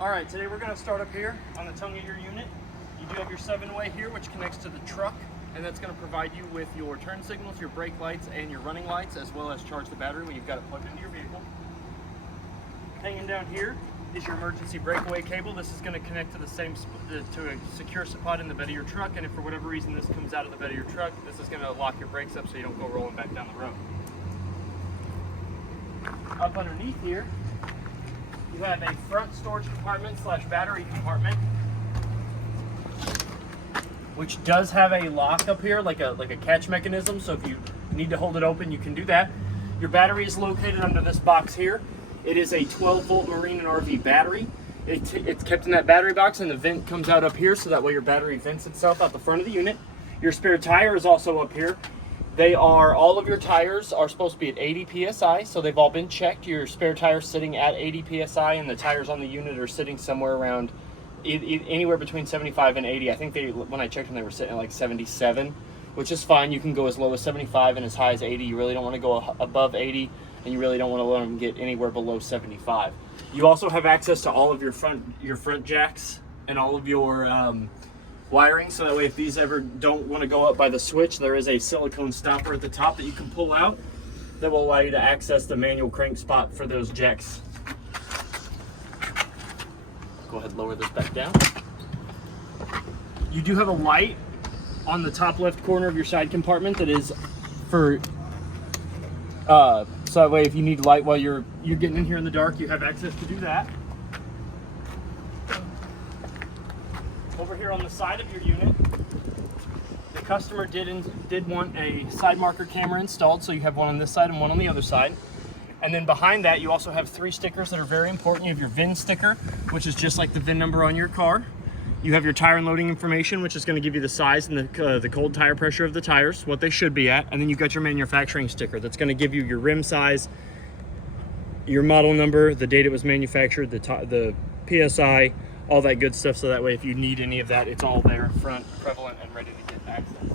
All right, today we're going to start up here on the tongue of your unit. You do have your 7-way here, which connects to the truck, and that's going to provide you with your turn signals, your brake lights, and your running lights, as well as charge the battery when you've got it plugged into your vehicle. Hanging down here is your emergency breakaway cable. This is going to connect to to a secure spot in the bed of your truck, and if for whatever reason this comes out of the bed of your truck, this is going to lock your brakes up so you don't go rolling back down the road. Up underneath here, you have a front storage compartment / battery compartment, which does have a lock up here, like a catch mechanism. So if you need to hold it open, you can do that. Your battery is located under this box here. It is a 12-volt marine and RV battery. It's kept in that battery box, and the vent comes out up here, so that way your battery vents itself out the front of the unit. Your spare tire is also up here. All of your tires are supposed to be at 80 PSI, so they've all been checked. Your spare tire's sitting at 80 PSI, and the tires on the unit are sitting somewhere around anywhere between 75 and 80. I think when I checked them, they were sitting at like 77, which is fine. You can go as low as 75 and as high as 80. You really don't want to go above 80, and you really don't want to let them get anywhere below 75. You also have access to all of your front jacks and all of your wiring, so that way if these ever don't want to go up by the switch, there is a silicone stopper at the top that you can pull out that will allow you to access the manual crank spot for those jacks. Go ahead and lower this back down. You do have a light on the top left corner of your side compartment that is for so that way if you need light while you're getting in here in the dark, you have access to do that. Over here on the side of your unit, the customer did want a side marker camera installed, so you have one on this side and one on the other side. And then behind that, you also have 3 stickers that are very important. You have your VIN sticker, which is just like the VIN number on your car. You have your tire and loading information, which is going to give you the size and the cold tire pressure of the tires, what they should be at. And then you've got your manufacturing sticker that's going to give you your rim size, your model number, the date it was manufactured, the PSI, all that good stuff, so that way if you need any of that, it's all there, front, prevalent, and ready to get access.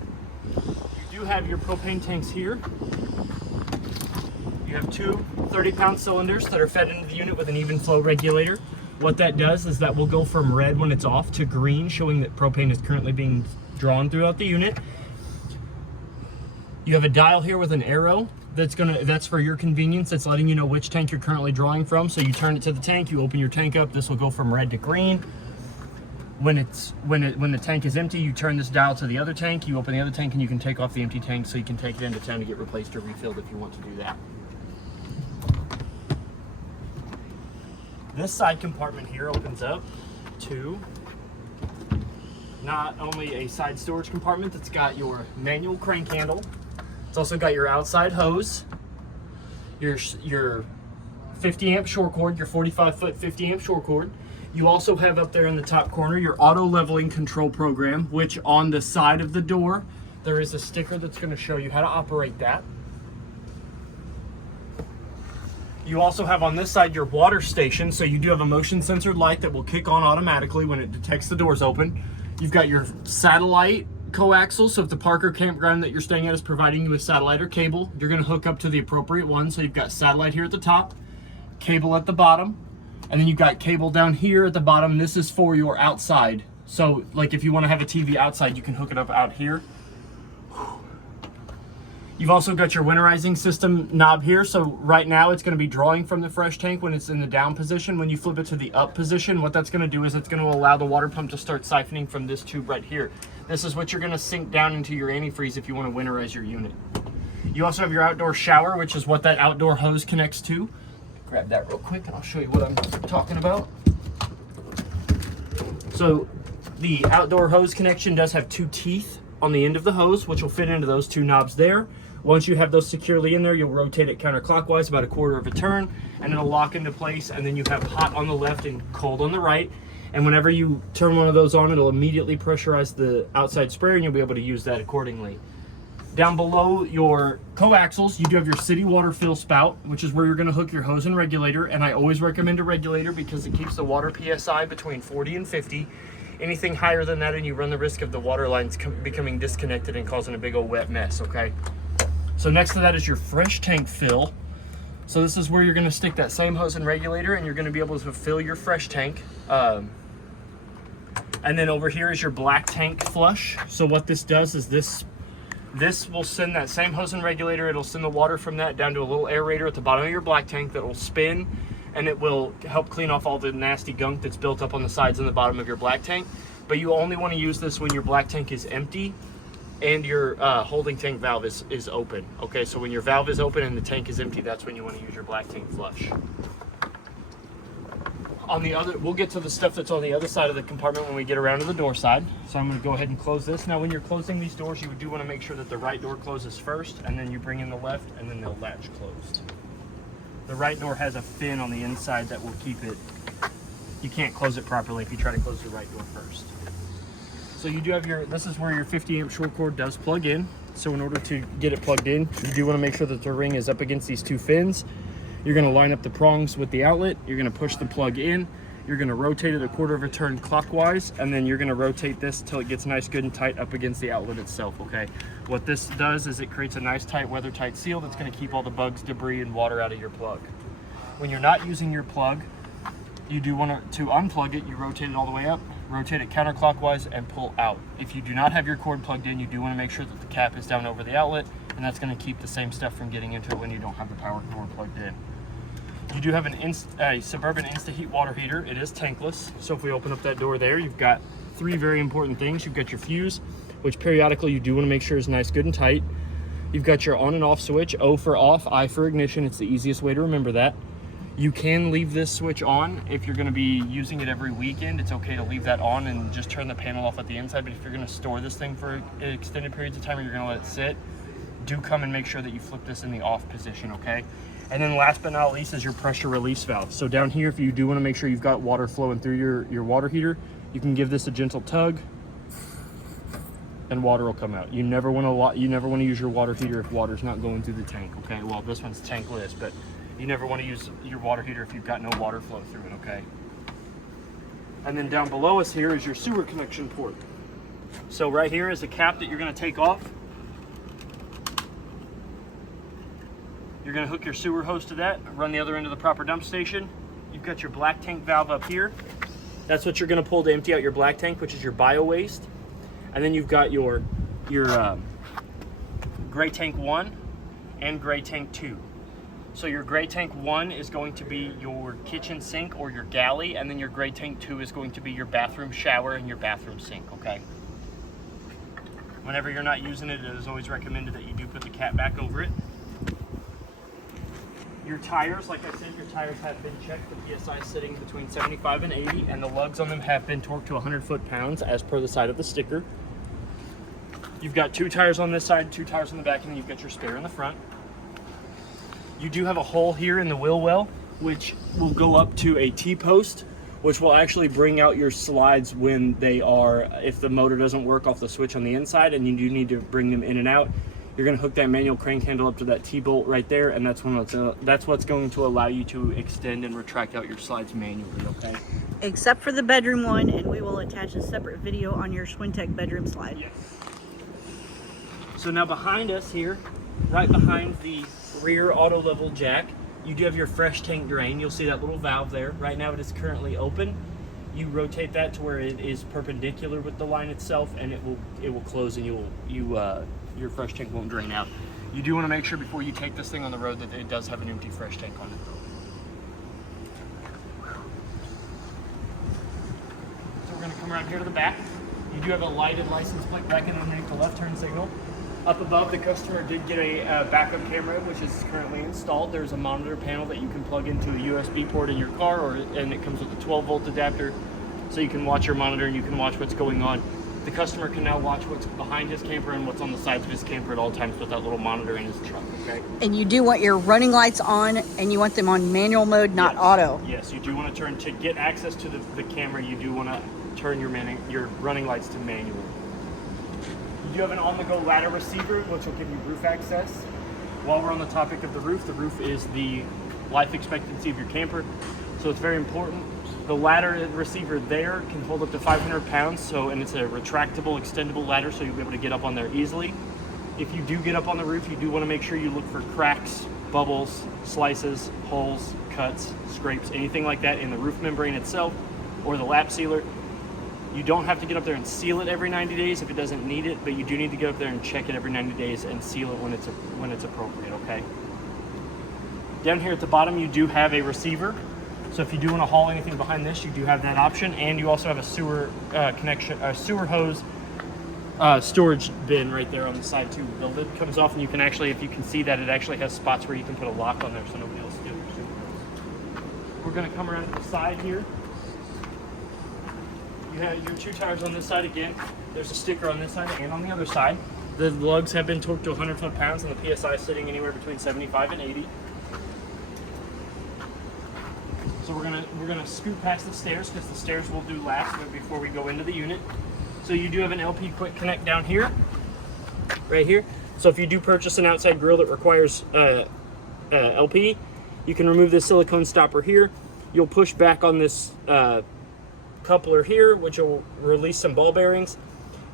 You do have your propane tanks here. You have 2 30-pound cylinders that are fed into the unit with an even flow regulator. What that does is that will go from red when it's off to green, showing that propane is currently being drawn throughout the unit. You have a dial here with an arrow that's for your convenience. It's letting you know which tank you're currently drawing from. So you turn it to the tank, you open your tank up, this will go from red to green. When the tank is empty, you turn this dial to the other tank, you open the other tank, and you can take off the empty tank so you can take it into town to get replaced or refilled if you want to do that. This side compartment here opens up to not only a side storage compartment that's got your manual crank handle, it's also got your outside hose, your 50 amp short cord, your 45-foot 50 amp short cord. You also have up there in the top corner your auto leveling control program, which on the side of the door, there is a sticker that's going to show you how to operate that. You also have on this side your water station, so you do have a motion sensor light that will kick on automatically when it detects the doors open. You've got your satellite coaxial, so if the park or campground that you're staying at is providing you with satellite or cable, you're going to hook up to the appropriate one. So you've got satellite here at the top, cable at the bottom, and then you've got cable down here at the bottom. This is for your outside. So like if you want to have a TV outside, you can hook it up out here. You've also got your winterizing system knob here. So right now it's going to be drawing from the fresh tank when it's in the down position. When you flip it to the up position, what that's going to do is it's going to allow the water pump to start siphoning from this tube right here. This is what you're going to sink down into your antifreeze if you want to winterize your unit. You also have your outdoor shower, which is what that outdoor hose connects to. Grab that real quick and I'll show you what I'm talking about. So the outdoor hose connection does have 2 teeth on the end of the hose, which will fit into those 2 knobs there. Once you have those securely in there, you'll rotate it counterclockwise about 1/4 of a turn, and it'll lock into place, and then you have hot on the left and cold on the right. And whenever you turn one of those on, it'll immediately pressurize the outside sprayer, and you'll be able to use that accordingly. Down below your coaxials, you do have your city water fill spout, which is where you're going to hook your hose and regulator. And I always recommend a regulator because it keeps the water PSI between 40 and 50. Anything higher than that, and you run the risk of the water lines becoming disconnected and causing a big old wet mess, okay? So next to that is your fresh tank fill. So this is where you're going to stick that same hose and regulator, and you're going to be able to fill your fresh tank. And then over here is your black tank flush. So what this does is this will send that same hose and regulator. It'll send the water from that down to a little aerator at the bottom of your black tank that will spin, and it will help clean off all the nasty gunk that's built up on the sides and the bottom of your black tank. But you only want to use this when your black tank is empty and your holding tank valve is open. Okay, so when your valve is open and the tank is empty, that's when you want to use your black tank flush. On the other, we'll get to the stuff that's on the other side of the compartment when we get around to the door side. So I'm going to go ahead and close this. Now when you're closing these doors, you do want to make sure that the right door closes first, and then you bring in the left, and then they'll latch closed. The right door has a fin on the inside that will keep it, you can't close it properly if you try to close the right door first. So you do have your, this is where your 50 amp short cord does plug in. So in order to get it plugged in, you do want to make sure that the ring is up against these two fins. You're going to line up the prongs with the outlet. You're going to push the plug in. You're going to rotate it a quarter of a turn clockwise, and then you're going to rotate this till it gets nice, good, and tight up against the outlet itself, okay? What this does is it creates a nice, tight, weather-tight seal that's going to keep all the bugs, debris, and water out of your plug. When you're not using your plug, you do want to unplug it. You rotate it all the way up, rotate it counterclockwise, and pull out. If you do not have your cord plugged in, you do want to make sure that the cap is down over the outlet, and that's going to keep the same stuff from getting into it when you don't have the power cord plugged in. You do have a Suburban Insta-Heat water heater. It is tankless. So if we open up that door there, you've got three very important things. You've got your fuse, which periodically you do want to make sure is nice, good, and tight. You've got your on and off switch, O for off, I for ignition. It's the easiest way to remember that. You can leave this switch on if you're going to be using it every weekend. It's okay to leave that on and just turn the panel off at the inside. But if you're going to store this thing for extended periods of time, or you're going to let it sit, do come and make sure that you flip this in the off position, okay? And then last but not least is your pressure release valve. So down here, if you do want to make sure you've got water flowing through your water heater, you can give this a gentle tug, and water will come out. You never want to use your water heater if water's not going through the tank, okay? Well, this one's tankless, but you never want to use your water heater if you've got no water flow through it, okay? And then down below us here is your sewer connection port. So right here is a cap that you're going to take off. You're going to hook your sewer hose to that, run the other end of the proper dump station. You've got your black tank valve up here. That's what you're going to pull to empty out your black tank, which is your bio waste. And then you've got your gray tank 1 and gray tank 2. So your gray tank 1 is going to be your kitchen sink or your galley, and then your gray tank 2 is going to be your bathroom shower and your bathroom sink, okay? Whenever you're not using it, it is always recommended that you do put the cap back over it. Your tires, like I said, your tires have been checked. The PSI is sitting between 75 and 80, and the lugs on them have been torqued to 100 foot-pounds as per the side of the sticker. You've got 2 tires on this side, 2 tires on the back, and then you've got your spare in the front. You do have a hole here in the wheel well, which will go up to a T-post, which will actually bring out your slides when they are, if the motor doesn't work off the switch on the inside and you do need to bring them in and out. You're going to hook that manual crank handle up to that T-bolt right there, and that's what's going to allow you to extend and retract out your slides manually, okay? Except for the bedroom one, and we will attach a separate video on your Swintech bedroom slide. Yes. So now behind us here, right behind the rear auto level jack, you do have your fresh tank drain. You'll see that little valve there. Right now it is currently open. You rotate that to where it is perpendicular with the line itself, and it will close, and your fresh tank won't drain out. You do want to make sure before you take this thing on the road that it does have an empty fresh tank on it. So we're going to come around here to the back. You do have a lighted license plate back in underneath the left turn signal. Up above, the customer did get a backup camera, which is currently installed. There's a monitor panel that you can plug into a USB port in your car, and it comes with a 12-volt adapter, so you can watch your monitor and you can watch what's going on. The customer can now watch what's behind his camper and what's on the sides of his camper at all times with that little monitor in his truck, okay? And you do want your running lights on, and you want them on manual mode, not auto. Yes, you do want to turn, to get access to the camera, you do want to turn your running lights to manual. You do have an on-the-go ladder receiver, which will give you roof access. While we're on the topic of the roof is the life expectancy of your camper, so it's very important. The ladder receiver there can hold up to 500 pounds, and it's a retractable, extendable ladder, so you'll be able to get up on there easily. If you do get up on the roof, you do want to make sure you look for cracks bubbles, slices, holes, cuts, scrapes, anything like that in the roof membrane itself or the lap sealer. You don't have to get up there and seal it every 90 days if it doesn't need it, but you do need to get up there and check it every 90 days and seal it when it's appropriate, okay? Down here at the bottom, you do have a receiver. So if you do want to haul anything behind this, you do have that option, and you also have a sewer connection, a sewer hose storage bin right there on the side too. The lid comes off, and you can actually, if you can see that, it actually has spots where you can put a lock on there so nobody else steals your sewer hose. We're going to come around to the side here. You have your 2 tires on this side again. There's a sticker on this side and on the other side. The lugs have been torqued to 100 foot-pounds, and the PSI is sitting anywhere between 75 and 80. So we're gonna scoot past the stairs because the stairs will do last before we go into the unit. So you do have an LP quick connect down here, right here. So if you do purchase an outside grill that requires LP, you can remove this silicone stopper here. You'll push back on this coupler here, which will release some ball bearings.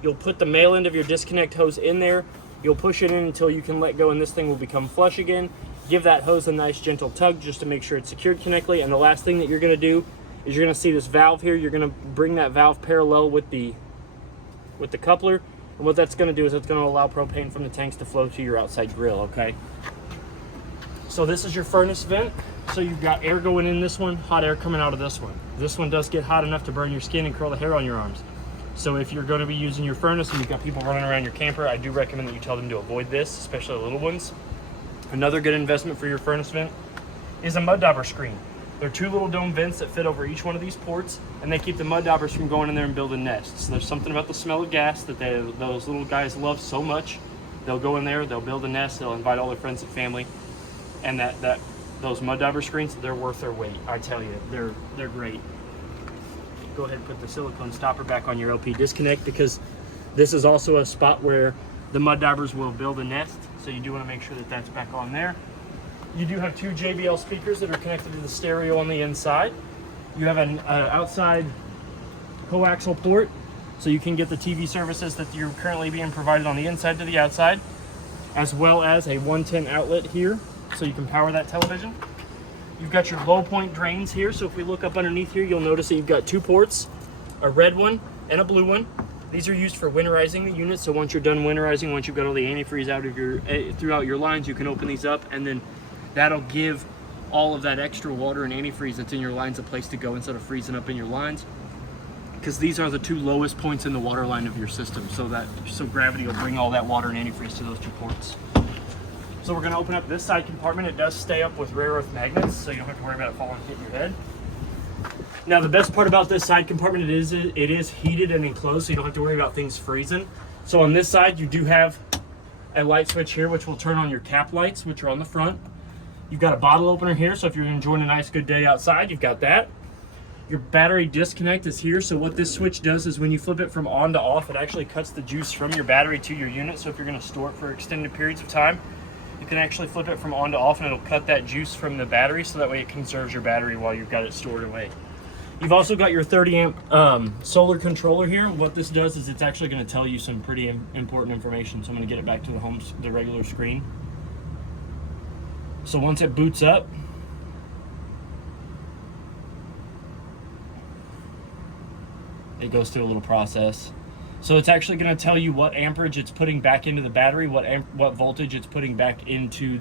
You'll put the male end of your disconnect hose in there. You'll push it in until you can let go, and this thing will become flush again. Give that hose a nice gentle tug just to make sure it's secured correctly. And the last thing that you're going to do is you're going to see this valve here. You're going to bring that valve parallel with the coupler, and what that's going to do is it's going to allow propane from the tanks to flow to your outside grill. Okay, so this is your furnace vent. So you've got air going in this one, hot air coming out of this one. This one does get hot enough to burn your skin and curl the hair on your arms. So if you're going to be using your furnace and you've got people running around your camper, I do recommend that you tell them to avoid this, especially the little ones. Another good investment for your furnace vent is a mud dauber screen. They're 2 little dome vents that fit over each one of these ports, and they keep the mud daubers from going in there and building nests. There's something about the smell of gas that those little guys love so much. They'll go in there, they'll build a nest, they'll invite all their friends and family, and those mud dauber screens, they're worth their weight. I tell you, they're great. Go ahead and put the silicone stopper back on your LP disconnect, because this is also a spot where the mud daubers will build a nest, so you do want to make sure that that's back on there. You do have 2 JBL speakers that are connected to the stereo on the inside. You have an outside coaxial port, so you can get the TV services that you're currently being provided on the inside to the outside, as well as a 110 outlet here, so you can power that television. You've got your low point drains here, so if we look up underneath here, you'll notice that you've got 2 ports, a red one and a blue one. These are used for winterizing the unit, so once you're done winterizing, once you've got all the antifreeze out of throughout your lines, you can open these up, and then that'll give all of that extra water and antifreeze that's in your lines a place to go instead of freezing up in your lines, because these are the 2 lowest points in the water line of your system, so gravity will bring all that water and antifreeze to those 2 ports. So we're going to open up this side compartment. It does stay up with rare earth magnets, so you don't have to worry about it falling and hitting your head. Now the best part about this side compartment, it is heated and enclosed, so you don't have to worry about things freezing. So on this side, you do have a light switch here, which will turn on your cap lights, which are on the front. You've got a bottle opener here, so if you're enjoying a nice good day outside, you've got that. Your battery disconnect is here, so what this switch does is when you flip it from on to off, it actually cuts the juice from your battery to your unit. So if you're going to store it for extended periods of time, you can actually flip it from on to off, and it'll cut that juice from the battery, so that way it conserves your battery while you've got it stored away. You've also got your 30 amp solar controller here. What this does is it's actually going to tell you some pretty important information. So I'm going to get it back to the regular screen. So once it boots up, it goes through a little process. So it's actually going to tell you what amperage it's putting back into the battery, what voltage it's putting back into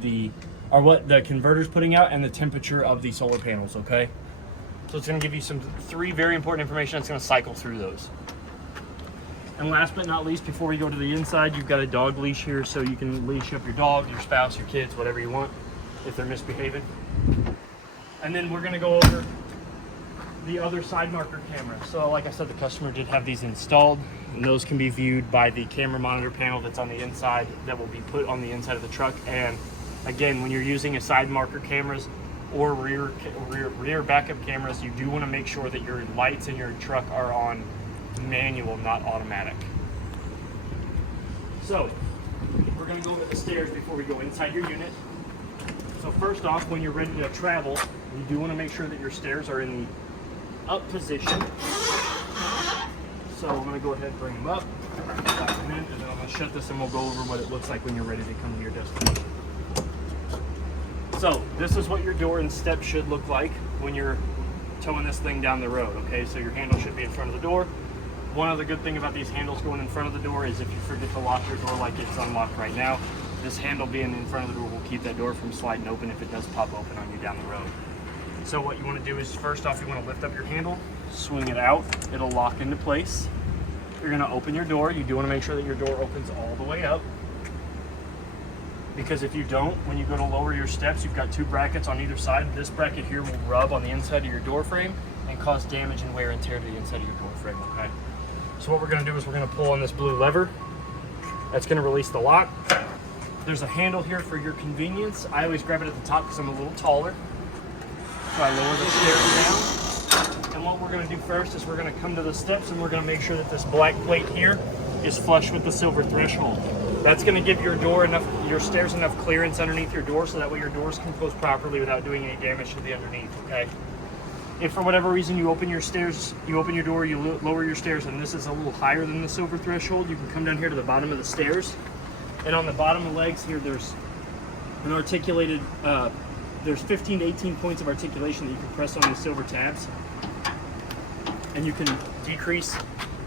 what the converter's putting out, and the temperature of the solar panels, okay? So it's going to give you 3 very important information that's going to cycle through those. And last but not least, before we go to the inside, you've got a dog leash here, so you can leash up your dog, your spouse, your kids, whatever you want, if they're misbehaving. And then we're going to go over the other side marker camera. So like I said, the customer did have these installed, and those can be viewed by the camera monitor panel that's on the inside, that will be put on the inside of the truck. And again, when you're using a side marker cameras or rear backup cameras, you do want to make sure that your lights in your truck are on manual, not automatic. So we're going to go over the stairs before we go inside your unit. So first off, when you're ready to travel, you do want to make sure that your stairs are in the up position. So I'm going to go ahead and bring them up, lock them in, and then I'm going to shut this, and we'll go over what it looks like when you're ready to come to your destination. So this is what your door and step should look like when you're towing this thing down the road, okay? So your handle should be in front of the door. One other good thing about these handles going in front of the door is if you forget to lock your door like it's unlocked right now, this handle being in front of the door will keep that door from sliding open if it does pop open on you down the road. So what you want to do is, first off, you want to lift up your handle, swing it out, it'll lock into place. You're going to open your door. You do want to make sure that your door opens all the way up, because if you don't, when you go to lower your steps, you've got two brackets on either side. This bracket here will rub on the inside of your door frame and cause damage and wear and tear to the inside of your door frame, okay? So what we're going to do is we're going to pull on this blue lever. That's going to release the lock. There's a handle here for your convenience. I always grab it at the top because I'm a little taller. So I lower the stairs down. And what we're going to do first is we're going to come to the steps and we're going to make sure that this black plate here is flush with the silver threshold. That's going to give your door enough, your stairs enough clearance underneath your door so that way your doors can close properly without doing any damage to the underneath, okay? If for whatever reason you open your stairs, you open your door, you lower your stairs, and this is a little higher than the silver threshold, you can come down here to the bottom of the stairs. And on the bottom of the legs here, there's an articulated, there's 15 to 18 points of articulation that you can press on these silver tabs. And you can decrease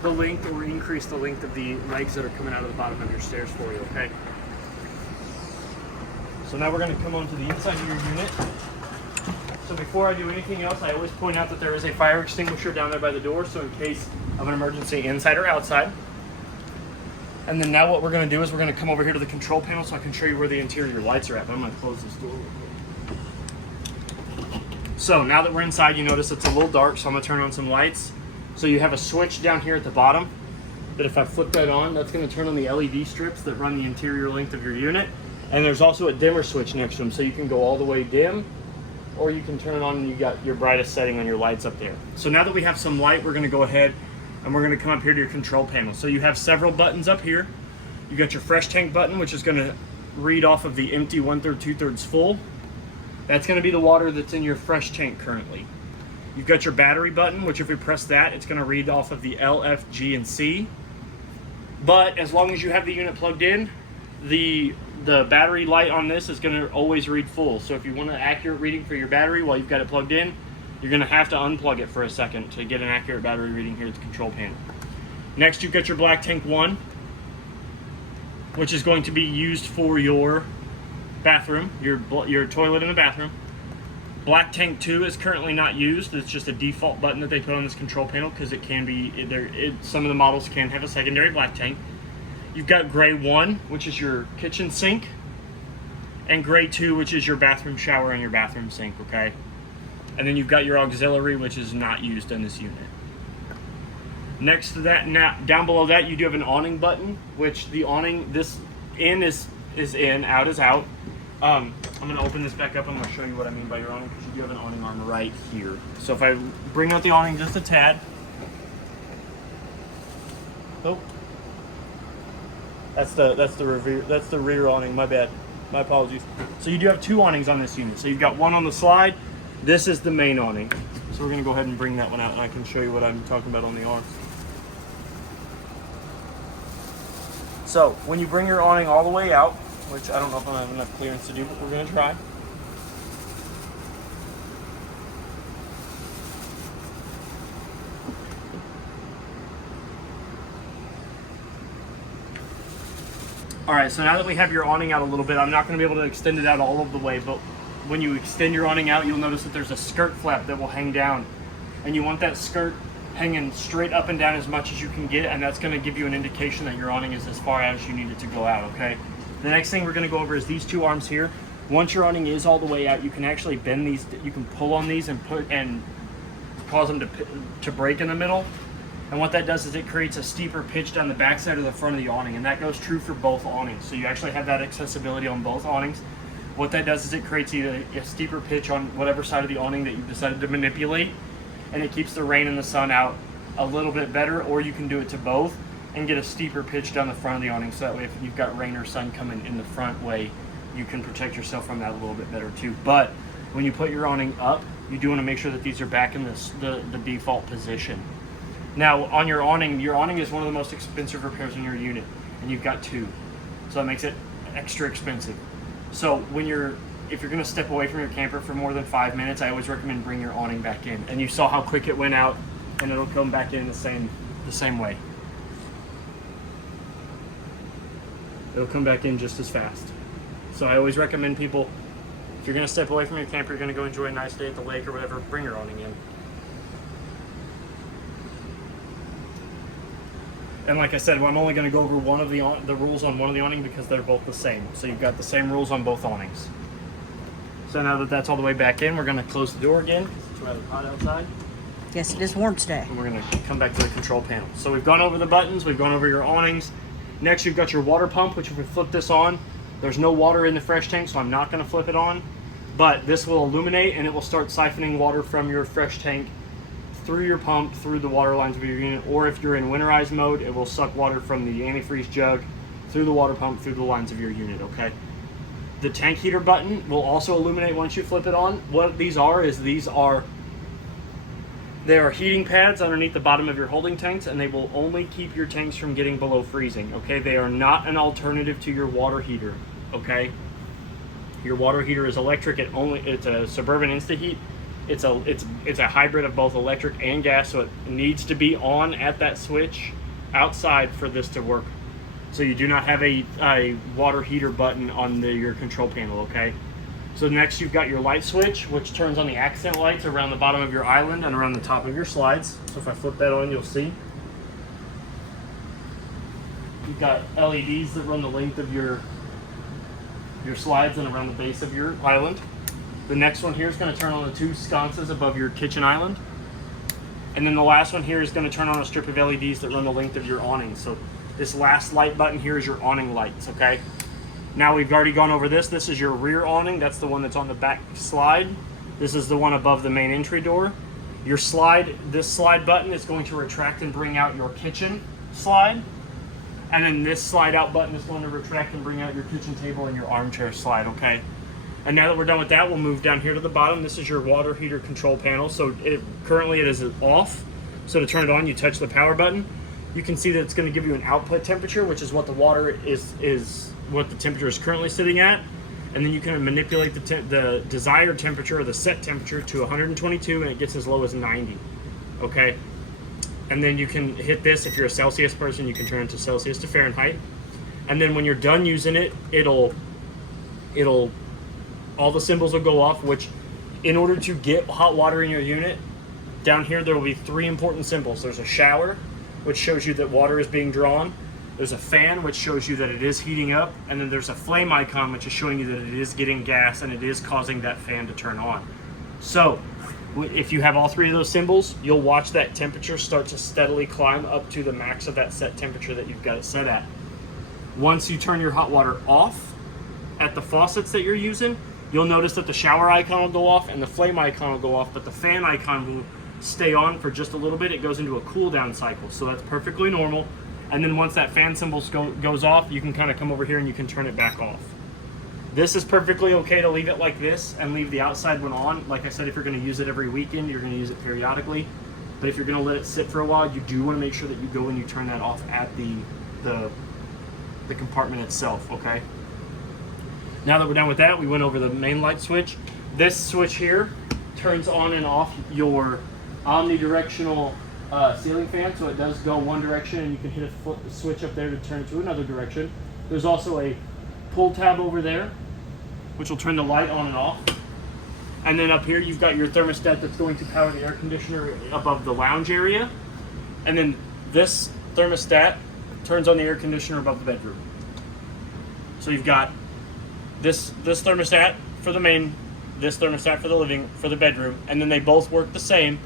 the length or increase the length of the legs that are coming out of the bottom of your stairs for you, okay? So now we're going to come onto the inside of your unit. So before I do anything else, I always point out that there is a fire extinguisher down there by the door, so in case of an emergency inside or outside. And then now what we're going to do is we're going to come over here to the control panel so I can show you where the interior lights are at. But I'm going to close this door real quick. So now that we're inside, you notice it's a little dark, so I'm going to turn on some lights. So you have a switch down here at the bottom that if I flip that on, that's going to turn on the LED strips that run the interior length of your unit. And there's also a dimmer switch next to them, so you can go all the way dim, or you can turn it on and you got your brightest setting on your lights up there. So now that we have some light, we're going to go ahead and we're going to come up here to your control panel. So you have several buttons up here. You got your fresh tank button, which is going to read off of the empty 1/3, 2/3 full. That's going to be the water that's in your fresh tank currently. You've got your battery button, which if we press that, it's going to read off of the L, F, G, and C. But as long as you have the unit plugged in, the battery light on this is going to always read full. So if you want an accurate reading for your battery while you've got it plugged in, you're going to have to unplug it for a second to get an accurate battery reading here at the control panel. Next, you've got your black tank 1, which is going to be used for your bathroom, your toilet in the bathroom. Black tank 2 is currently not used. It's just a default button that they put on this control panel because it can be, some of the models can have a secondary black tank. You've got gray 1, which is your kitchen sink, and gray 2, which is your bathroom shower and your bathroom sink, okay? And then you've got your auxiliary, which is not used in this unit. Next to that, now down below that, you do have an awning button, which the awning, this in is in, out is out. I'm going to open this back up. I'm going to show you what I mean by your awning, because you do have an awning arm right here. So if I bring out the awning just a tad. Oh. That's the rear awning, my bad. My apologies. So you do have two awnings on this unit. So you've got one on the slide. This is the main awning. So we're going to go ahead and bring that one out and I can show you what I'm talking about on the arm. So when you bring your awning all the way out, which I don't know if I'm going to have enough clearance to do, but we're going to try. Alright, so now that we have your awning out a little bit, I'm not going to be able to extend it out all of the way, but when you extend your awning out, you'll notice that there's a skirt flap that will hang down. And you want that skirt hanging straight up and down as much as you can get, and that's going to give you an indication that your awning is as far out as you need it to go out, okay? The next thing we're going to go over is these two arms here. Once your awning is all the way out, you can actually bend these, you can pull on these and cause them to break in the middle. And what that does is it creates a steeper pitch down the backside of the front of the awning, and that goes true for both awnings. So you actually have that accessibility on both awnings. What that does is it creates either a steeper pitch on whatever side of the awning that you've decided to manipulate, and it keeps the rain and the sun out a little bit better, or you can do it to both and get a steeper pitch down the front of the awning, so that way if you've got rain or sun coming in the front way, you can protect yourself from that a little bit better too. But when you put your awning up, you do want to make sure that these are back in the default position. Now on your awning is one of the most expensive repairs in your unit, and you've got two, so that makes it extra expensive. So when you're if you're gonna step away from your camper for more than 5 minutes, I always recommend bring your awning back in. And you saw how quick it went out, and it'll come back in the same way. It'll come back in just as fast. So I always recommend people, if you're gonna step away from your camper, you're gonna go enjoy a nice day at the lake or whatever, bring your awning in. And like I said, I'm only going to go over one of the rules on one of the awning because they're both the same. So you've got the same rules on both awnings. So now that that's all the way back in, we're going to close the door again because it's rather hot outside. Yes, it is warm today. And we're going to come back to the control panel. So we've gone over the buttons, we've gone over your awnings. Next, you've got your water pump, which if we flip this on, there's no water in the fresh tank, so I'm not going to flip it on. But this will illuminate and it will start siphoning water from your fresh tank through your pump, through the water lines of your unit, or if you're in winterized mode, it will suck water from the antifreeze jug through the water pump, through the lines of your unit, okay? The tank heater button will also illuminate once you flip it on. What these are is they are heating pads underneath the bottom of your holding tanks, and they will only keep your tanks from getting below freezing, okay? They are not an alternative to your water heater, okay? Your water heater is electric, it's a Suburban InstaHeat. It's a hybrid of both electric and gas, so it needs to be on at that switch outside for this to work. So you do not have a water heater button on your control panel, okay? So next you've got your light switch, which turns on the accent lights around the bottom of your island and around the top of your slides. So if I flip that on, you'll see. You've got LEDs that run the length of your slides and around the base of your island. The next one here is going to turn on the 2 sconces above your kitchen island. And then the last one here is going to turn on a strip of LEDs that run the length of your awning. So this last light button here is your awning lights, okay? Now we've already gone over this. This is your rear awning. That's the one that's on the back slide. This is the one above the main entry door. This slide button is going to retract and bring out your kitchen slide. And then this slide out button is going to retract and bring out your kitchen table and your armchair slide, okay? And now that we're done with that, we'll move down here to the bottom. This is your water heater control panel. So currently it is off. So to turn it on, you touch the power button. You can see that it's going to give you an output temperature, which is what the water is what the temperature is currently sitting at. And then you can manipulate the desired temperature or the set temperature to 122, and it gets as low as 90. Okay. And then you can hit this. If you're a Celsius person, you can turn it to Celsius to Fahrenheit. And then when you're done using it, all the symbols will go off, which in order to get hot water in your unit, down here there will be 3 important symbols. There's a shower, which shows you that water is being drawn. There's a fan, which shows you that it is heating up. And then there's a flame icon, which is showing you that it is getting gas and it is causing that fan to turn on. So if you have all 3 of those symbols, you'll watch that temperature start to steadily climb up to the max of that set temperature that you've got it set at. Once you turn your hot water off at the faucets that you're using, you'll notice that the shower icon will go off and the flame icon will go off, but the fan icon will stay on for just a little bit. It goes into a cool down cycle, so that's perfectly normal. And then once that fan symbol goes off, you can kind of come over here and you can turn it back off. This is perfectly okay to leave it like this and leave the outside one on. Like I said, if you're going to use it every weekend, you're going to use it periodically. But if you're going to let it sit for a while, you do want to make sure that you go and you turn that off at the compartment itself, okay? Now that we're done with that, we went over the main light switch. This switch here turns on and off your omnidirectional ceiling fan, so it does go one direction and you can hit a switch up there to turn it to another direction. There's also a pull tab over there, which will turn the light on and off. And then up here you've got your thermostat that's going to power the air conditioner above the lounge area. And then this thermostat turns on the air conditioner above the bedroom. So you've got this thermostat for the main, this thermostat for the bedroom, and then they both work the same,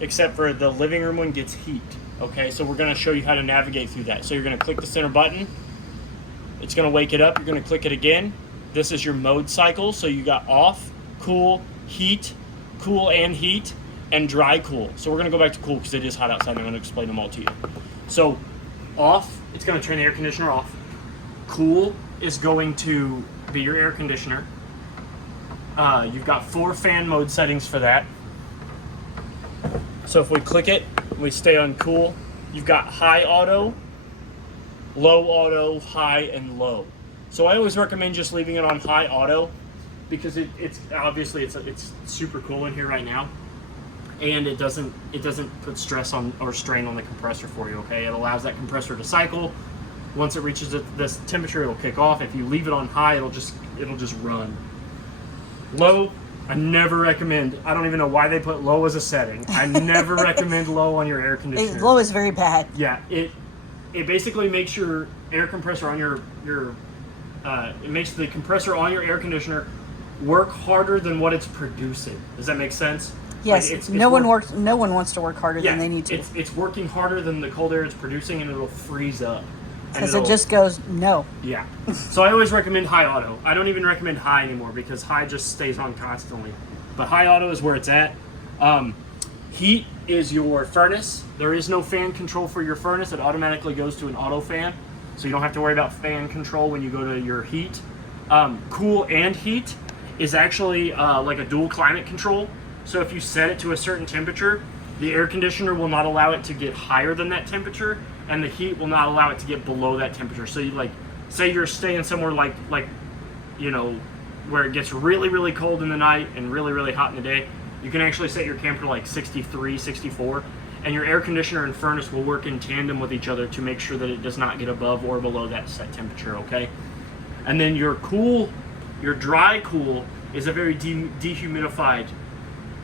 except for the living room one gets heat. Okay, so we're going to show you how to navigate through that. So you're going to click the center button. It's going to wake it up. You're going to click it again. This is your mode cycle. So you got off, cool, heat, cool and heat, and dry cool. So we're going to go back to cool because it is hot outside. I'm going to explain them all to you. So off, it's going to turn the air conditioner off. Cool is going to be your air conditioner. You've got 4 fan mode settings for that. So if we click it, we stay on cool. You've got high auto, low auto, high, and low. So I always recommend just leaving it on high auto because it's obviously it's super cool in here right now, and it doesn't put stress on or strain on the compressor for you. Okay, it allows that compressor to cycle. Once it reaches this temperature, it'll kick off. If you leave it on high, it'll just run. Low, I never recommend. I don't even know why they put low as a setting. I never recommend low on your air conditioner. Low is very bad. Yeah, it basically makes your air compressor on your it makes the compressor on your air conditioner work harder than what it's producing. Does that make sense? Yes. Like no one wants to work harder than they need to. It's working harder than the cold air it's producing, and it'll freeze up. Because it just goes no. Yeah. So I always recommend high auto. I don't even recommend high anymore because high just stays on constantly. But high auto is where it's at. Heat is your furnace. There is no fan control for your furnace. It automatically goes to an auto fan. So you don't have to worry about fan control when you go to your heat. Cool and heat is actually like a dual climate control. So if you set it to a certain temperature, the air conditioner will not allow it to get higher than that temperature, and the heat will not allow it to get below that temperature. So you say you're staying somewhere like where it gets really, really cold in the night and really, really hot in the day, you can actually set your camper like 63, 64, and your air conditioner and furnace will work in tandem with each other to make sure that it does not get above or below that set temperature, okay? And then your dry cool is a very dehumidified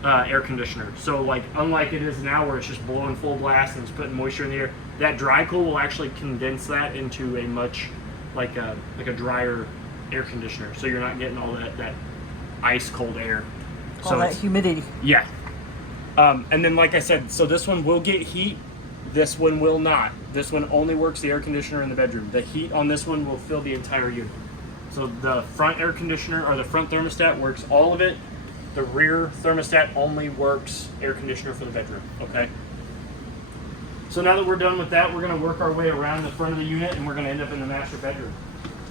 air conditioner. So like unlike it is now where it's just blowing full blast and it's putting moisture in the air, that dry cool will actually condense that into a much like a drier air conditioner. So you're not getting all that ice cold air. All that humidity. Yeah. And then like I said, so this one will get heat, this one will not. This one only works the air conditioner in the bedroom. The heat on this one will fill the entire unit. So the front air conditioner or the front thermostat works all of it. The rear thermostat only works air conditioner for the bedroom, okay? So now that we're done with that, we're gonna work our way around the front of the unit and we're gonna end up in the master bedroom.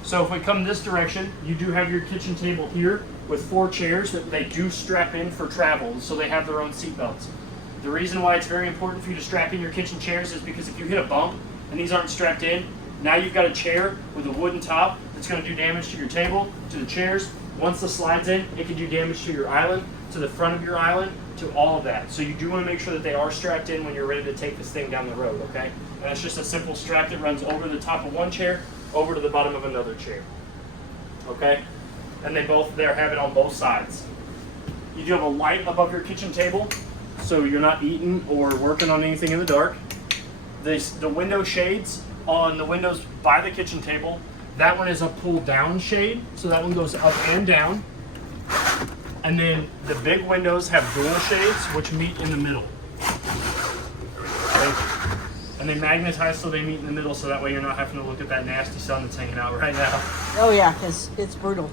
So if we come this direction, you do have your kitchen table here with 4 chairs that they do strap in for travel, so they have their own seat belts. The reason why it's very important for you to strap in your kitchen chairs is because if you hit a bump and these aren't strapped in, now you've got a chair with a wooden top that's gonna do damage to your table, to the chairs. Once the slide's in, it can do damage to your island, to the front of your island, to all of that. So you do want to make sure that they are strapped in when you're ready to take this thing down the road, okay? And that's just a simple strap that runs over the top of one chair, over to the bottom of another chair, okay? And they have it on both sides. You do have a light above your kitchen table, so you're not eating or working on anything in the dark. The window shades on the windows by the kitchen table, that one is a pull down shade, so that one goes up and down. And then the big windows have dual shades, which meet in the middle. Okay. And they magnetize so they meet in the middle, so that way you're not having to look at that nasty sun that's hanging out right now. Oh yeah, because it's brutal.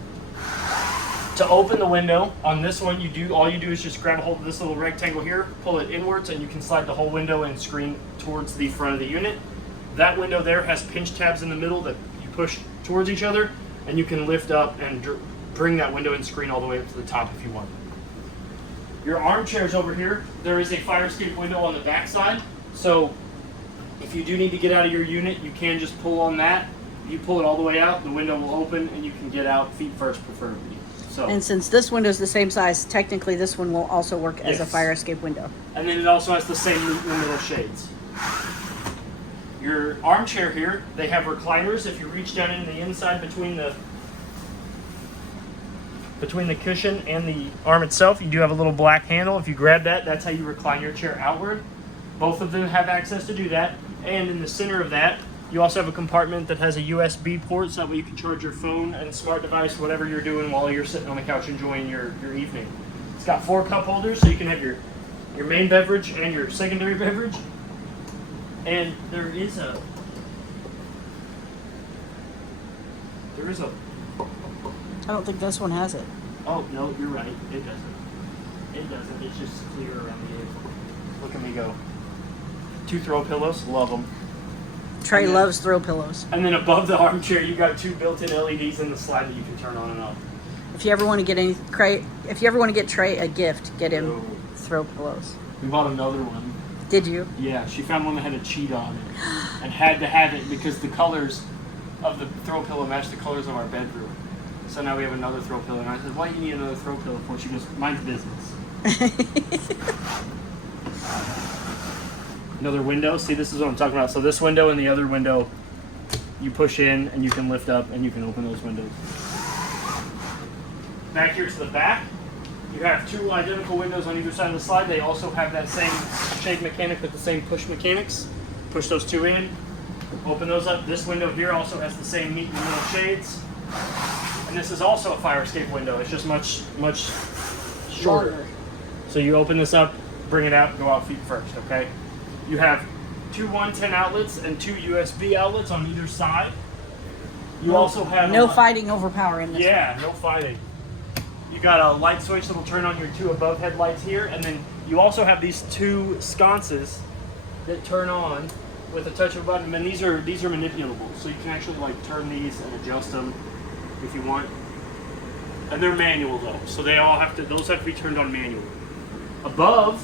To open the window, on this one, all you do is just grab a hold of this little rectangle here, pull it inwards, and you can slide the whole window and screen towards the front of the unit. That window there has pinch tabs in the middle that you push towards each other, and you can lift up and bring that window and screen all the way up to the top if you want. Your armchairs over here, there is a fire escape window on the back side, so if you do need to get out of your unit, you can just pull on that. You pull it all the way out, the window will open, and you can get out feet first preferably. So, and since this window is the same size, technically this one will also work as a fire escape window. And then it also has the same meet in the middle shades. Your armchair here, they have recliners. If you reach down into the inside between the cushion and the arm itself, you do have a little black handle. If you grab that, that's how you recline your chair outward. Both of them have access to do that. And in the center of that, you also have a compartment that has a USB port, so that way you can charge your phone and smart device, whatever you're doing while you're sitting on the couch enjoying your evening. It's got 4 cup holders, so you can have your main beverage and your secondary beverage. And there is a I don't think this one has it. Oh, no, you're right. It doesn't. It doesn't. It's just clear around the edge. Look at me go. 2 throw pillows. Love them. Trey loves throw pillows. And then above the armchair, you got 2 built-in LEDs in the slide that you can turn on and off. If you ever want to get Trey a gift, get him throw pillows. We bought another one. Did you? Yeah, she found one that had a cheat on it and had to have it because the colors of the throw pillow matched the colors of our bedroom. So now we have another throw pillow. And I said, why do you need another throw pillow for? She goes, mine's business. Another window. See, this is what I'm talking about. So this window and the other window, you push in and you can lift up and you can open those windows. Back here to the back, you have two identical windows on either side of the slide. They also have that same shade mechanic with the same push mechanics. Push those two in, open those up. This window here also has the same meet in the middle shades. And this is also a fire escape window. It's just much shorter. Longer. So you open this up, bring it out, go out feet first, okay? You have two 110 outlets and two USB outlets on either side. You also have no fighting over power in this. Yeah, no fighting. You got a light switch that'll turn on your two above headlights here, and then you also have these two sconces that turn on with a touch of a button. And these are manipulable, so you can actually like turn these and adjust them if you want. And they're manual though, so those have to be turned on manually. Above,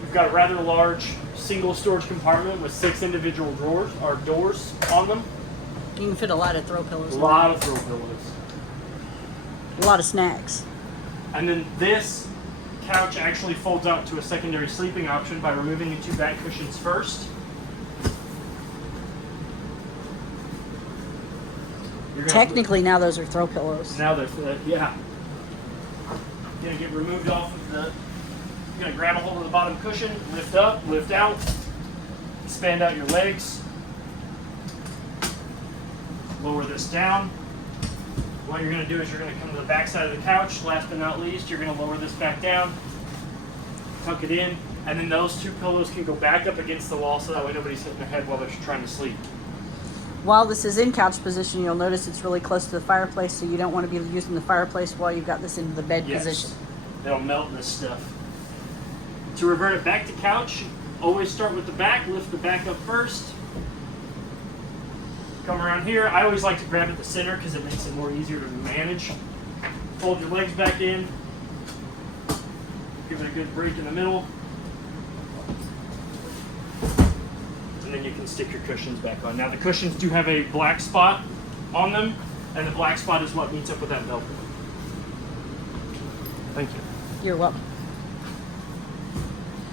you've got a rather large single storage compartment with 6 individual doors on them. You can fit a lot of throw pillows. A lot of throw pillows. A lot of snacks. And then this couch actually folds out to a secondary sleeping option by removing the 2 back cushions first. Technically, now those are throw pillows. Now they're, yeah. You're gonna get removed off of you're gonna grab a hold of the bottom cushion, lift up, lift out, expand out your legs, lower this down. What you're going to do is you're going to come to the back side of the couch. Last but not least, you're going to lower this back down, tuck it in, and then those 2 pillows can go back up against the wall so that way nobody's hitting their head while they're trying to sleep. While this is in couch position, you'll notice it's really close to the fireplace, so you don't want to be using the fireplace while you've got this in the bed position. They'll melt this stuff. To revert it back to couch, always start with the back, lift the back up first. Come around here. I always like to grab at the center because it makes it more easier to manage. Fold your legs back in. Give it a good break in the middle. And then you can stick your cushions back on. Now the cushions do have a black spot on them, and the black spot is what meets up with that Velcro. Thank you. You're welcome.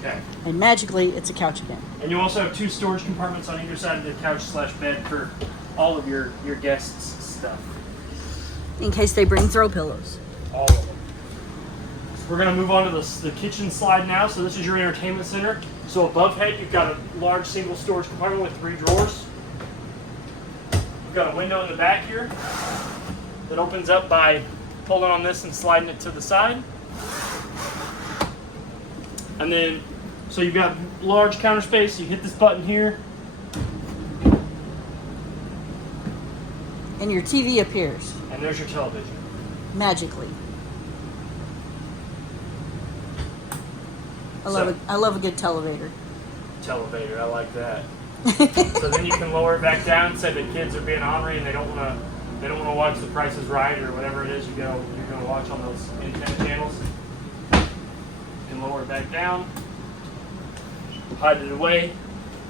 Okay. And magically, it's a couch again. And you also have 2 storage compartments on either side of the couch/bed for all of your guests' stuff. In case they bring throw pillows. All of them. We're going to move on to the kitchen slide now. So this is your entertainment center. So above head, you've got a large single storage compartment with 3 drawers. You've got a window in the back here that opens up by pulling on this and sliding it to the side. And then, so you've got large counter space. You hit this button here. And your TV appears. And there's your television. Magically. I love a good televator. Televator, I like that. So then you can lower it back down. Say the kids are being ornery and they don't want to watch The Price is Right or whatever it is you're going to watch on those antenna channels. You can lower it back down. Hide it away.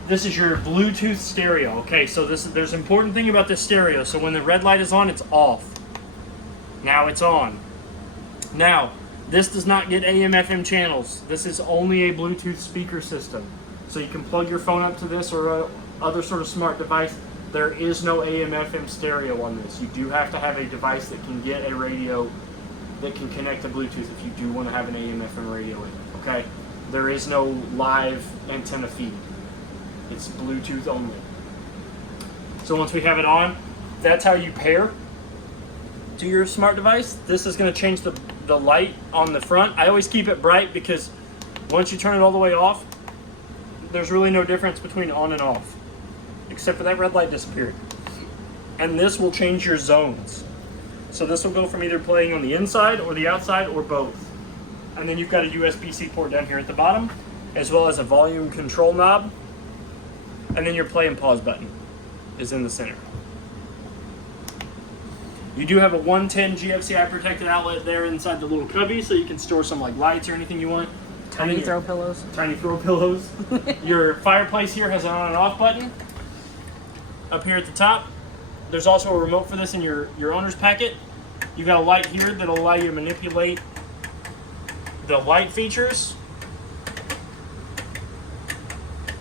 This is your Bluetooth stereo. Okay, so there's an important thing about this stereo. So when the red light is on, it's off. Now it's on. Now, this does not get AM FM channels. This is only a Bluetooth speaker system. So you can plug your phone up to this or other sort of smart device. There is no AM FM stereo on this. You do have to have a device that can get a radio that can connect to Bluetooth if you do want to have an AM FM radio in it. Okay? There is no live antenna feed. It's Bluetooth only. So once we have it on, that's how you pair to your smart device. This is going to change the light on the front. I always keep it bright because once you turn it all the way off, there's really no difference between on and off, except for that red light disappearing. And this will change your zones. So this will go from either playing on the inside or the outside or both. And then you've got a USB-C port down here at the bottom, as well as a volume control knob. And then your play and pause button is in the center. You do have a 110 GFCI protected outlet there inside the little cubby, so you can store some like lights or anything you want. Tiny throw pillows. Tiny throw pillows. Your fireplace here has an on and off button. Up here at the top, there's also a remote for this in your owner's packet. You got a light here that'll allow you to manipulate the light features.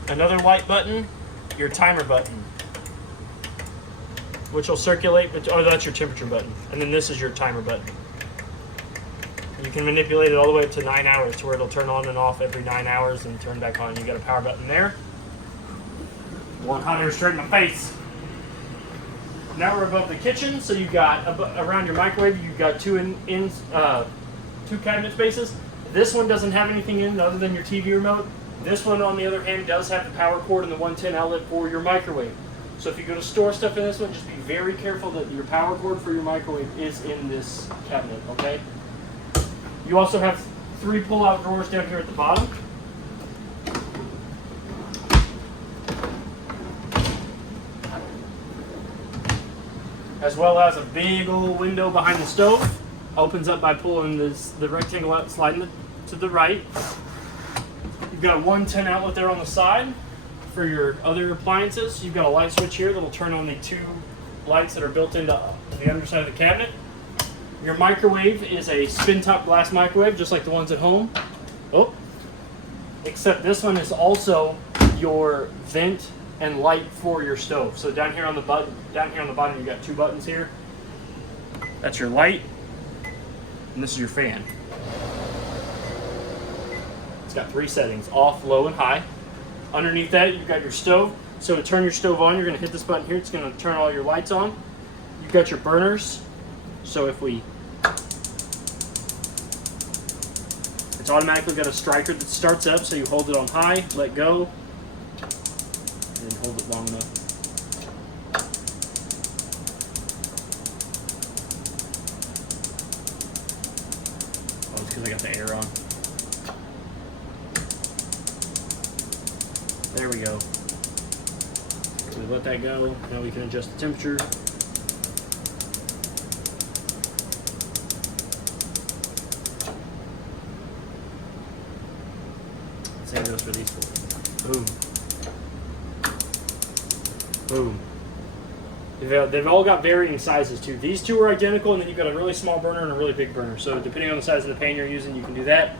Another light button, your timer button, which will circulate, oh, that's your temperature button. And then this is your timer button. You can manipulate it all the way up to 9 hours to where it'll turn on and off every 9 hours and turn back on. You got a power button there. One hot air straight in the face. Now we're above the kitchen, so you've got around your microwave, you've got two cabinet spaces. This one doesn't have anything in it other than your TV remote. This one, on the other hand, does have the power cord and the 110 outlet for your microwave. So if you go to store stuff in this one, just be very careful that your power cord for your microwave is in this cabinet, okay? You also have 3 pull-out drawers down here at the bottom. As well as a big old window behind the stove. Opens up by pulling the rectangle out and sliding it to the right. You've got a 110 outlet there on the side for your other appliances. You've got a light switch here that'll turn on the 2 lights that are built into the underside of the cabinet. Your microwave is a spin-top glass microwave, just like the ones at home. Oh, except this one is also your vent and light for your stove. So down here on the bottom, you've got 2 buttons here. That's your light, and this is your fan. It's got 3 settings: off, low, and high. Underneath that, you've got your stove. So to turn your stove on, you're going to hit this button here. It's going to turn all your lights on. You've got your burners. So if it's automatically got a striker that starts up, so you hold it on high, let go, and then hold it long enough. Oh, it's because I got the air on. There we go. So we let that go. Now we can adjust the temperature. Same goes for these 4. Boom. Boom. They've all got varying sizes too. These 2 are identical, and then you've got a really small burner and a really big burner. So depending on the size of the pan you're using, you can do that.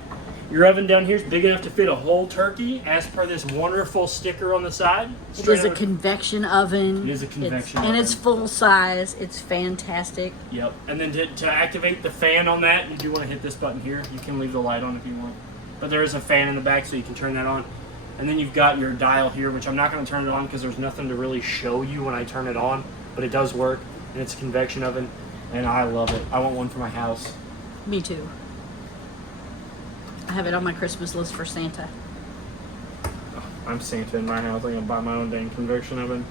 Your oven down here is big enough to fit a whole turkey, as per this wonderful sticker on the side. It is a convection oven. It is a convection oven. And it's full size. It's fantastic. Yep. And then to activate the fan on that, you do want to hit this button here. You can leave the light on if you want. But there is a fan in the back, so you can turn that on. And then you've got your dial here, which I'm not going to turn it on because there's nothing to really show you when I turn it on. But it does work, and it's a convection oven, and I love it. I want one for my house. Me too. I have it on my Christmas list for Santa. Oh, I'm Santa in my house. I'm going to buy my own dang convection oven.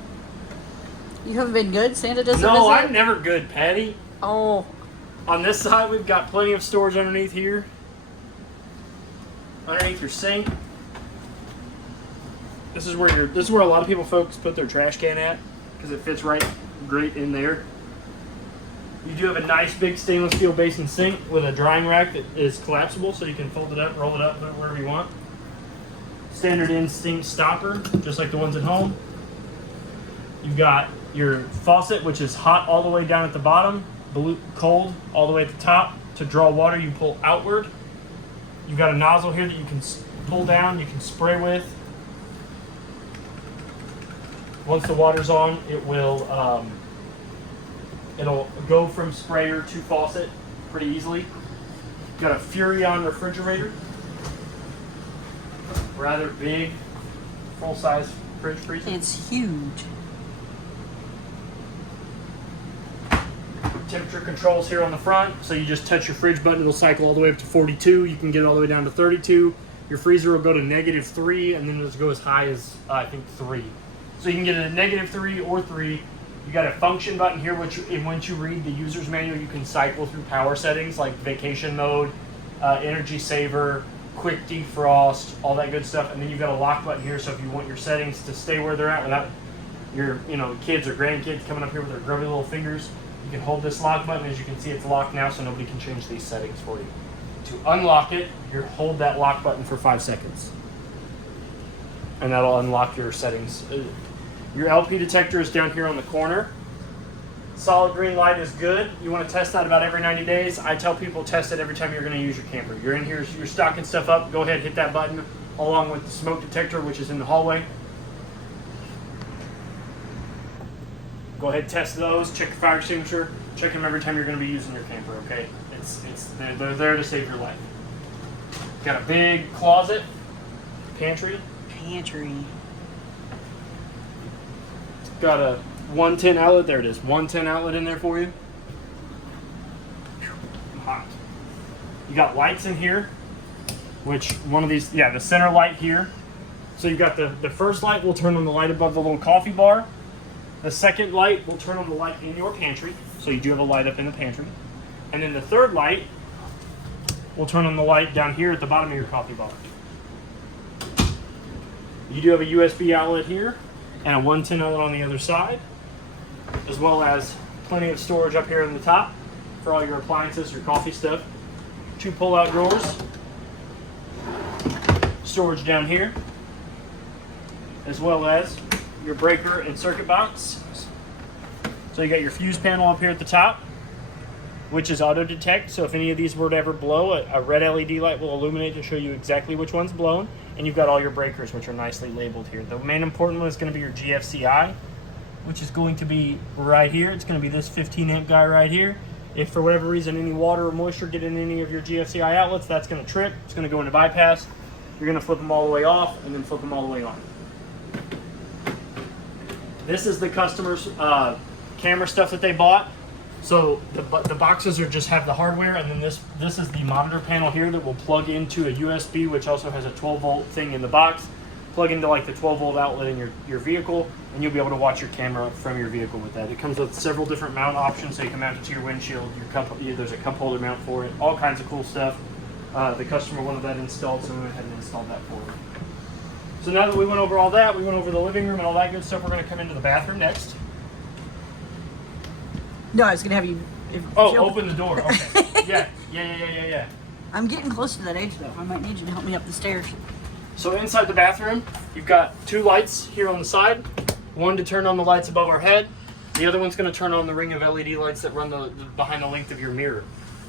You haven't been good? Santa doesn't No, visit? I'm never good, Patty. Oh. On this side, we've got plenty of storage underneath here. Underneath your sink. This is where a lot of folks put their trash can at, because it fits great in there. You do have a nice big stainless steel basin sink with a drying rack that is collapsible, so you can fold it up, roll it up, put it wherever you want. Standard instinct stopper, just like the ones at home. You've got your faucet, which is hot all the way down at the bottom, cold all the way at the top. To draw water, you pull outward. You've got a nozzle here that you can pull down, you can spray with. Once the water's on, it'll go from sprayer to faucet pretty easily. You've got a Furrion refrigerator. Rather big, full-size fridge freezer. It's huge. Temperature controls here on the front, so you just touch your fridge button, it'll cycle all the way up to 42. You can get it all the way down to 32. Your freezer will go to -3, and then it'll go as high as I think 3. So you can get it at -3 or 3. You got a function button here, which once you read the user's manual, you can cycle through power settings like vacation mode, energy saver, quick defrost, all that good stuff. And then you've got a lock button here, so if you want your settings to stay where they're at without your kids or grandkids coming up here with their grubby little fingers, you can hold this lock button. As you can see, it's locked now, so nobody can change these settings for you. To unlock it, you hold that lock button for 5 seconds, and that'll unlock your settings. Your LP detector is down here on the corner. Solid green light is good. You want to test that about every 90 days. I tell people test it every time you're going to use your camper. You're in here, you're stocking stuff up, go ahead, hit that button along with the smoke detector, which is in the hallway. Go ahead, test those, check your fire extinguisher, check them every time you're going to be using your camper, okay? They're there to save your life. Got a big closet, pantry. Got a 110 outlet, there it is, 110 outlet in there for you. Hot. You got lights in here, which one of these, yeah, the center light here. So you got the first light will turn on the light above the little coffee bar. The second light will turn on the light in your pantry. So you do have a light up in the pantry. And then the third light will turn on the light down here at the bottom of your coffee bar. You do have a USB outlet here and a 110 outlet on the other side, as well as plenty of storage up here in the top for all your appliances, your coffee stuff. 2 pull-out drawers. Storage down here, as well as your breaker and circuit box. So you got your fuse panel up here at the top, which is auto detect. So if any of these were to ever blow, a red LED light will illuminate to show you exactly which one's blown. And you've got all your breakers, which are nicely labeled here. The main important one is going to be your GFCI, which is going to be right here. It's going to be this 15 amp guy right here. If for whatever reason any water or moisture get in any of your GFCI outlets, that's going to trip. It's going to go into bypass. You're going to flip them all the way off and then flip them all the way on. This is the customer's camera stuff that they bought. So the boxes are just have the hardware, and then this is the monitor panel here that will plug into a USB, which also has a 12 volt thing in the box. Plug into like the 12 volt outlet in your vehicle, and you'll be able to watch your camera from your vehicle with that. It comes with several different mount options, so you can mount it to your windshield, your cup. There's a cup holder mount for it, all kinds of cool stuff. The customer wanted that installed, so we went ahead and installed that for them. So now that we went over all that, we went over the living room and all that good stuff, we're going to come into the bathroom next. No, I was gonna have you. Open the door. Okay. Yeah. I'm getting close to that age though. I might need you to help me up the stairs. So inside the bathroom, you've got 2 lights here on the side. One to turn on the lights above our head. The other one's going to turn on the ring of LED lights that run behind the length of your mirror.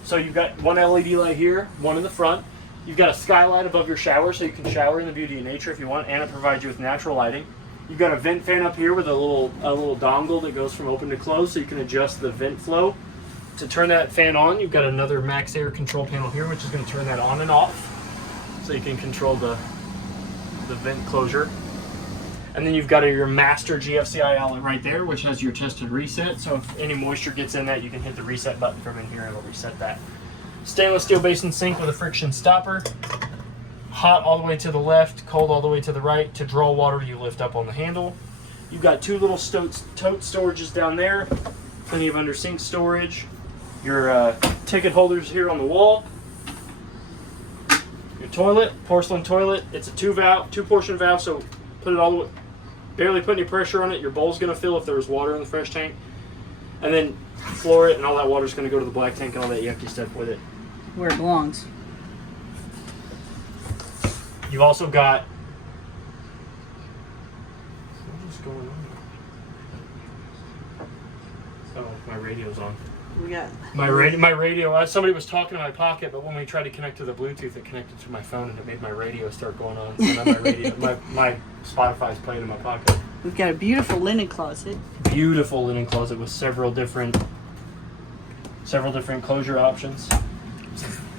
So you've got one LED light here, one in the front. You've got a skylight above your shower, so you can shower in the beauty of nature if you want, and it provides you with natural lighting. You've got a vent fan up here with a little dongle that goes from open to close, so you can adjust the vent flow. To turn that fan on, you've got another max air control panel here, which is going to turn that on and off, so you can control the vent closure. And then you've got your master GFCI outlet right there, which has your tested reset. So if any moisture gets in that, you can hit the reset button from in here and it'll reset that. Stainless steel basin sink with a friction stopper. Hot all the way to the left, cold all the way to the right. To draw water, you lift up on the handle. You've got 2 little tote storages down there. Plenty of under sink storage. Your ticket holders here on the wall. Your toilet, porcelain toilet. It's a 2 portion valve, so put it all the way, barely put any pressure on it. Your bowl's gonna fill if there's water in the fresh tank. And then floor it, and all that water's gonna go to the black tank and all that yucky stuff with it. Where it belongs. You've also got, what is going on? Oh, my radio's on. We got My radio, somebody was talking in my pocket, but when we tried to connect to the Bluetooth, it connected to my phone and it made my radio start going on. So now my Spotify's playing in my pocket. We've got a beautiful linen closet. Beautiful linen closet with several different closure options.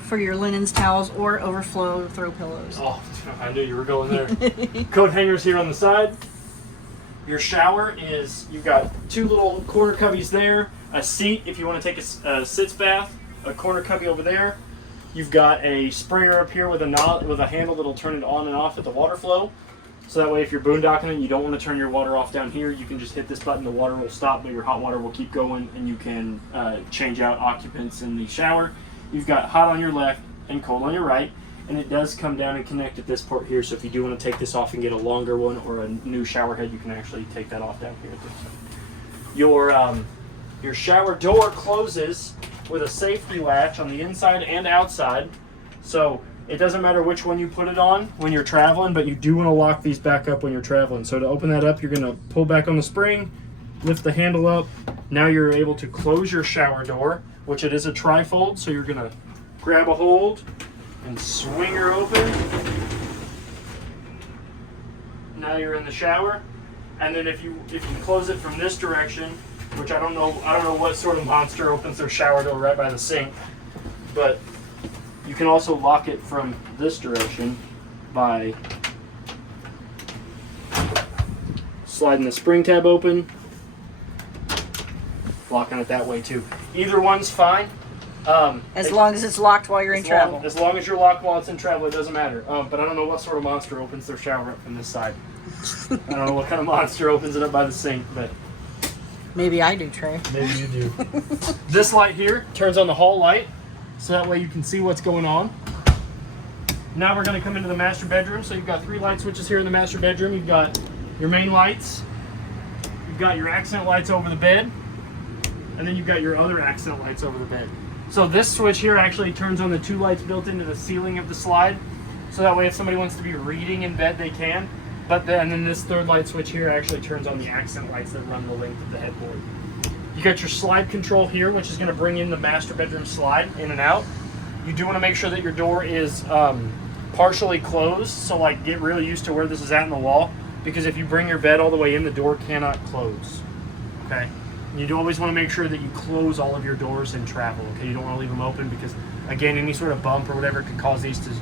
For your linens, towels, or overflow throw pillows. Oh, I knew you were going there. Coat hangers here on the side. Your shower is, you've got 2 little corner cubbies there, a seat if you want to take a sitz bath, a corner cubby over there. You've got a sprayer up here with a handle that'll turn it on and off at the water flow. So that way if you're boondocking and you don't want to turn your water off down here, you can just hit this button, the water will stop, but your hot water will keep going, and you can change out occupants in the shower. You've got hot on your left and cold on your right, and it does come down and connect at this port here, so if you do want to take this off and get a longer one or a new shower head, you can actually take that off down here. Your shower door closes with a safety latch on the inside and outside, so it doesn't matter which one you put it on when you're traveling, but you do want to lock these back up when you're traveling. So to open that up, you're going to pull back on the spring, lift the handle up. Now you're able to close your shower door, which it is a trifold, so you're gonna grab a hold and swing her open. Now you're in the shower. And then if you close it from this direction, which I don't know what sort of monster opens their shower door right by the sink, but you can also lock it from this direction by sliding the spring tab open, locking it that way too. Either one's fine. As long as it's locked while you're in travel. As long as you're locked while it's in travel, it doesn't matter. But I don't know what sort of monster opens their shower up from this side. I don't know what kind of monster opens it up by the sink, but maybe I do, Trey. maybe you do. This light here turns on the hall light, so that way you can see what's going on. Now we're going to come into the master bedroom. So you've got 3 light switches here in the master bedroom. You've got your main lights, you've got your accent lights over the bed, and then you've got your other accent lights over the bed. So this switch here actually turns on the 2 lights built into the ceiling of the slide, so that way if somebody wants to be reading in bed, they can. And then this 3rd light switch here actually turns on the accent lights that run the length of the headboard. You got your slide control here, which is going to bring in the master bedroom slide in and out. You do want to make sure that your door is partially closed, so like get really used to where this is at in the wall, because if you bring your bed all the way in, the door cannot close. Okay? You do always want to make sure that you close all of your doors in travel. Okay? You don't want to leave them open because, again, any sort of bump or whatever could cause these to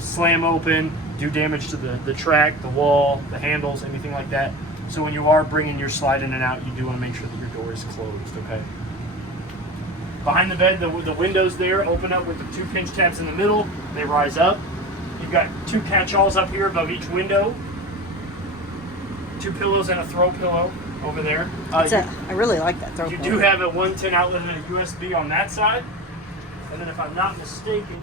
slam open, do damage to the track, the wall, the handles, anything like that. So when you are bringing your slide in and out, you do want to make sure that your door is closed. Okay? Behind the bed, the windows there open up with the 2 pinch tabs in the middle. They rise up. You've got 2 catch-alls up here above each window. 2 pillows and a throw pillow over there. I really like that throw pillow. You do have a 110 outlet and a USB on that side. And then if I'm not mistaken,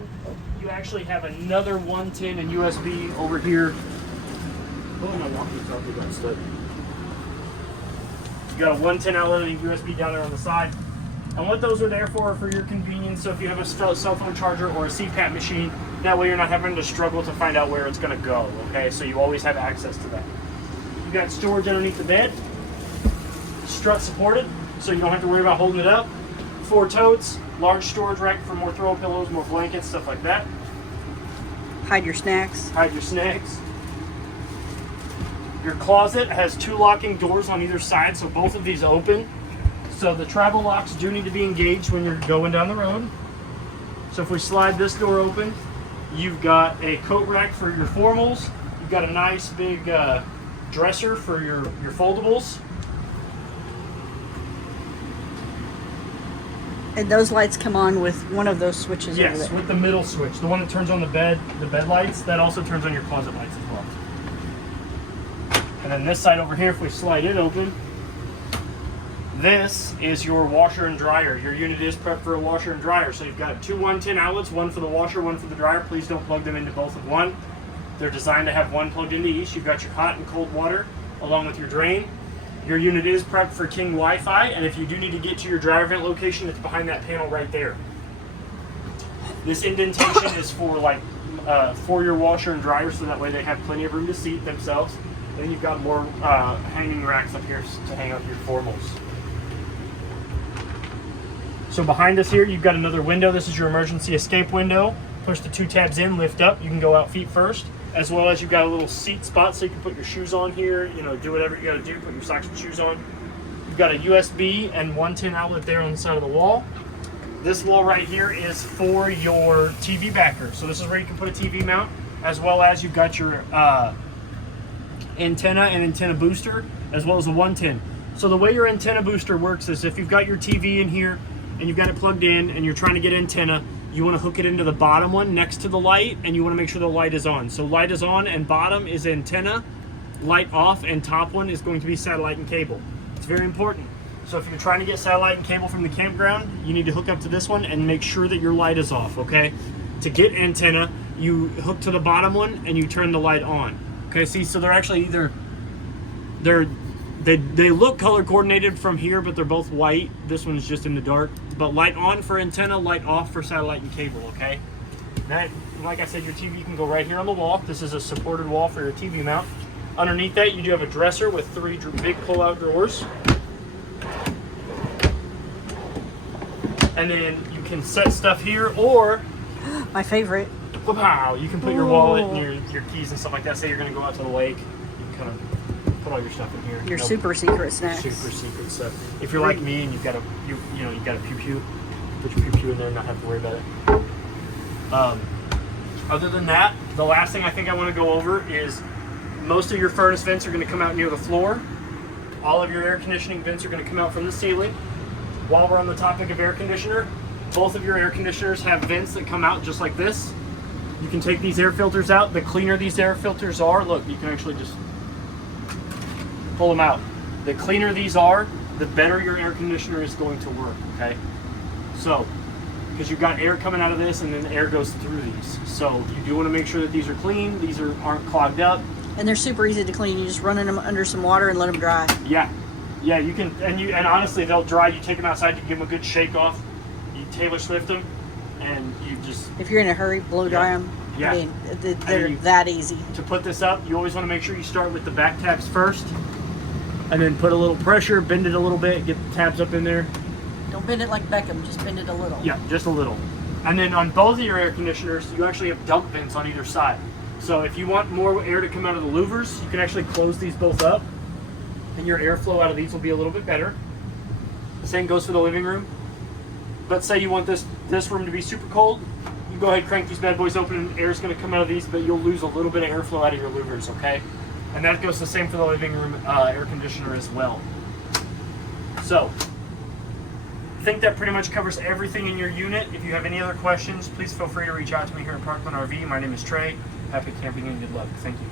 you actually have another 110 and USB over here. Oh, my walkie-talkie got stuck. You got a 110 outlet and a USB down there on the side. And what those are there for your convenience. So if you have a cell phone charger or a CPAP machine, that way you're not having to struggle to find out where it's going to go. Okay, so you always have access to that. You got storage underneath the bed, strut supported, so you don't have to worry about holding it up. 4 totes, large storage rack for more throw pillows, more blankets, stuff like that. Hide your snacks. Hide your snacks. Your closet has 2 locking doors on either side, so both of these open. So the travel locks do need to be engaged when you're going down the road. So if we slide this door open, you've got a coat rack for your formals. You've got a nice big dresser for your foldables. And those lights come on with one of those switches over there. Yes, with the middle switch. The one that turns on the bed lights, that also turns on your closet lights as well. And then this side over here, if we slide it open, this is your washer and dryer. Your unit is prepped for a washer and dryer. So you've got 2 110 outlets, one for the washer, one for the dryer. Please don't plug them into both of one. They're designed to have one plugged into each. You've got your hot and cold water along with your drain. Your unit is prepped for King Wi-Fi, and if you do need to get to your dryer vent location, it's behind that panel right there. This indentation is for your washer and dryer, so that way they have plenty of room to seat themselves. And then you've got more hanging racks up here to hang up your formals. So behind us here, you've got another window. This is your emergency escape window. Push the 2 tabs in, lift up. You can go out feet first, as well as you've got a little seat spot so you can put your shoes on here, do whatever you got to do, put your socks and shoes on. You've got a USB and 110 outlet there on the side of the wall. This wall right here is for your TV backer. So this is where you can put a TV mount, as well as you've got your antenna and antenna booster, as well as a 110. So the way your antenna booster works is if you've got your TV in here and you've got it plugged in and you're trying to get antenna, you want to hook it into the bottom one next to the light, and you want to make sure the light is on. So light is on and bottom is antenna, light off, and top one is going to be satellite and cable. It's very important. So if you're trying to get satellite and cable from the campground, you need to hook up to this one and make sure that your light is off, okay? To get antenna, you hook to the bottom one and you turn the light on. Okay, see, so they're actually they look color coordinated from here, but they're both white. This one's just in the dark. But light on for antenna, light off for satellite and cable, okay? Now, like I said, your TV can go right here on the wall. This is a supported wall for your TV mount. Underneath that, you do have a dresser with 3 big pull-out drawers. And then you can set stuff here, or My favorite. wow, you can put your wallet and your keys and stuff like that. Say you're going to go out to the lake, you can kind of put all your stuff in here. Your super secret snacks. Super secret stuff. If you're like me and you've got a you got a pew, put your pew in there and not have to worry about it. Other than that, the last thing I think I want to go over is most of your furnace vents are going to come out near the floor. All of your air conditioning vents are going to come out from the ceiling. While we're on the topic of air conditioner, both of your air conditioners have vents that come out just like this. You can take these air filters out. The cleaner these air filters are, look, you can actually just pull them out. The cleaner these are, the better your air conditioner is going to work, okay? So, because you've got air coming out of this and then air goes through these. So you do want to make sure that these are clean, these aren't clogged up. And they're super easy to clean. You just run them under some water and let them dry. Yeah, you can, and honestly, they'll dry. You take them outside, you give them a good shake off, you Taylor Swift them, and you just... If you're in a hurry, blow dry them. Yeah. I mean, they're that easy. To put this up, you always want to make sure you start with the back tabs first, and then put a little pressure, bend it a little bit, get the tabs up in there. Don't bend it like Beckham, just bend it a little. Yeah, just a little. And then on both of your air conditioners, you actually have dump vents on either side. So if you want more air to come out of the louvers, you can actually close these both up, and your airflow out of these will be a little bit better. The same goes for the living room. Let's say you want this room to be super cold. You go ahead and crank these bad boys open and air is going to come out of these, but you'll lose a little bit of airflow out of your louvers, okay? And that goes the same for the living room air conditioner as well. So, I think that pretty much covers everything in your unit. If you have any other questions, please feel free to reach out to me here at Parkland RV. My name is Trey. Happy camping and good luck. Thank you.